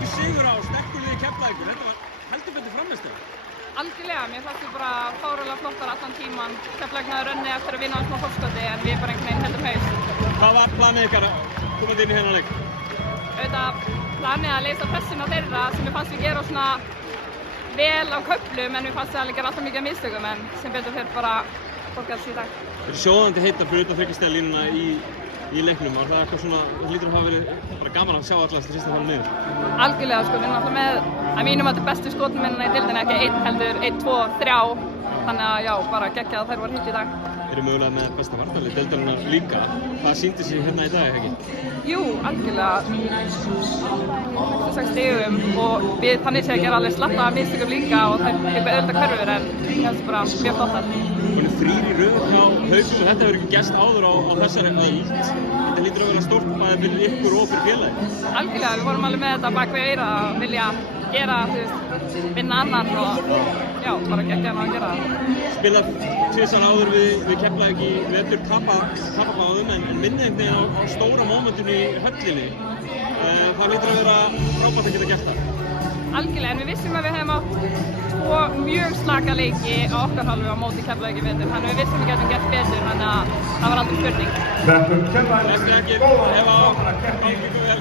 Flottur sigur á sterku liði Keflavíkur. Þetta var heldur betur frammistaður. Algjörlega, mér fannst við bara fáránlega flottar allan tíman. Keflavík náði rönni eftir að vinna á smá fórskoti en við bara einhvern veginn heldum haus. Hvað var planið ykkar komandi inn í þennan leik? Auðvitað planið að leysa pressuna þeirra sem mér fannst við gera svona vel á köflum en mér fannst við alveg gera alltaf mikið af mistökum en sem betur fyrir bara fólkast í dag. Það er sjóðandi heitt að fyrir utan þryggja línuna í leiknum. Var það eitthvað svona, það hlýtur að hafa verið bara gaman að sjá allast til sýsta fara niður? Algjörlega, sko, við erum alltaf með að mínum að þetta bestu skotmennina í deildinni, ekki einn heldur, 1, 2, 3. Þannig að já, bara geggjað að þær voru hitt í dag. Eru mögulega með besta varnarlið deildarinnar líka. Það sýndi sig hérna í dag, ekki? Jú, algjörlega. 6 stigum og við þannig séð að gera alveg slatta af mistökum líka og það er auðvitað hverfur en ég hefst bara mjög flottar. Við erum 3 í röð hjá Haukum og þetta hefur ekki gerst áður á þessari öld. Þetta hlýtur að vera stórt bæði fyrir ykkur og fyrir félagið. Algjörlega, við vorum alveg með þetta bak við eyrað að vilja gera, vinna annan og já, bara geggjað að gera það. Spilað tvisvar áður við Keflavík í vetur tapað báðum en minnið einhvern veginn á stóra mómentinu í höllinni. Það hlýtur að vera frábært að geta gert það. Algjörlega, en við vissum að við hefum átt 2 mjög slaka leiki á okkar hálfu á móti Keflavík í vetur, þannig við vissum við getum gert betur, þannig að það var aldrei spurning. Næstu ekki, ef á, gangi ykkur vel.